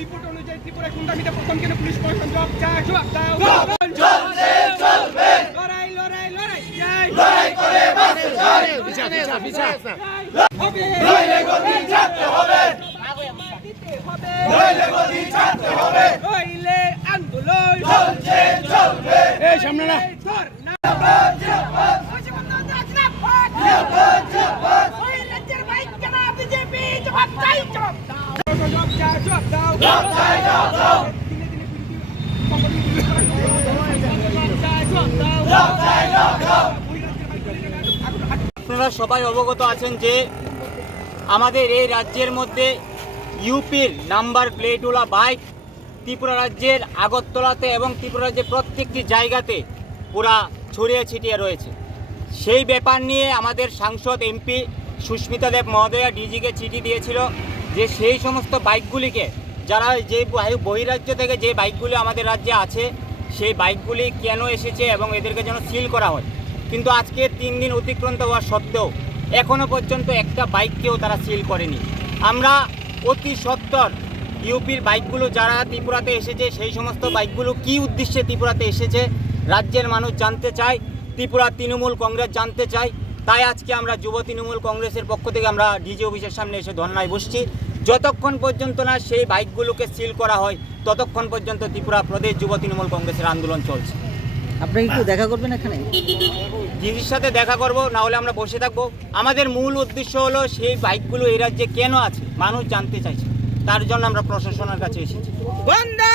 Report অনুযায়ী ত্রিপুরা গুন্ডামিতে প্রথম কেন পুলিশ প্রশাসন জবাব চায়, জবাব দাও। লড়াই লড়াই লড়াই চাই, লড়াই করে বাঁচতে চাই, হবে নইলে গদি ছাড়তে হবে, দিতে হবে, নইলে গদি ছাড়তে হবে, নইলে আন্দোলন চলছে চলবে, এই সামনে না ধর্ণা জিন্দাবাদ জিন্দাবাদ জিন্দাবাদ, ওই রাজ্যের বাইক কেন বিজেপি জবাব চাই, জবাব দাও, জবাব চাই, জবাব দাও, জবাব চাই জবাব দাও, জবাব চাই জবাব দাও। আপনারা সবাই অবগত আছেন যে আমাদের এই রাজ্যের মধ্যে ইউপির নাম্বার প্লেটওয়ালা বাইক ত্রিপুরা রাজ্যের আগরতলাতে এবং ত্রিপুরা রাজ্যের প্রত্যেকটি জায়গাতে পুরা ছড়িয়ে ছিটিয়ে রয়েছে। সেই ব্যাপার নিয়ে আমাদের সাংসদ এমপি সুস্মিতা দেব মহোদয়া ডিজিকে চিঠি দিয়েছিল যে সেই সমস্ত বাইকগুলিকে যারা যে বহিরাজ্য থেকে যে বাইকগুলি আমাদের রাজ্যে আছে সেই বাইকগুলি কেন এসেছে এবং এদেরকে যেন সিল করা হয়। কিন্তু আজকে 3 দিন অতিক্রান্ত হওয়া সত্ত্বেও এখনও পর্যন্ত একটা বাইককেও তারা সিল করেনি। আমরা অতি সত্বর ইউপির বাইকগুলো যারা ত্রিপুরাতে এসেছে সেই সমস্ত বাইকগুলো কী উদ্দেশ্যে ত্রিপুরাতে এসেছে রাজ্যের মানুষ জানতে চায়, ত্রিপুরা তৃণমূল কংগ্রেস জানতে চায়। তাই আজকে আমরা যুব তৃণমূল কংগ্রেসের পক্ষ থেকে আমরা ডিজি অফিসের সামনে এসে ধর্নায় বসছি। যতক্ষণ পর্যন্ত না সেই বাইকগুলোকে সিল করা হয় ততক্ষণ পর্যন্ত ত্রিপুরা প্রদেশ যুব তৃণমূল কংগ্রেসের আন্দোলন চলছে। আপনি একটু দেখা করবেন এখানে? ডিজির সাথে দেখা করব, না হলে আমরা বসে থাকবো। আমাদের মূল উদ্দেশ্য হলো সেই বাইকগুলো এই রাজ্যে কেন আছে মানুষ জানতে চাইছে, তার জন্য আমরা প্রশাসনের কাছে এসেছি। বন্দে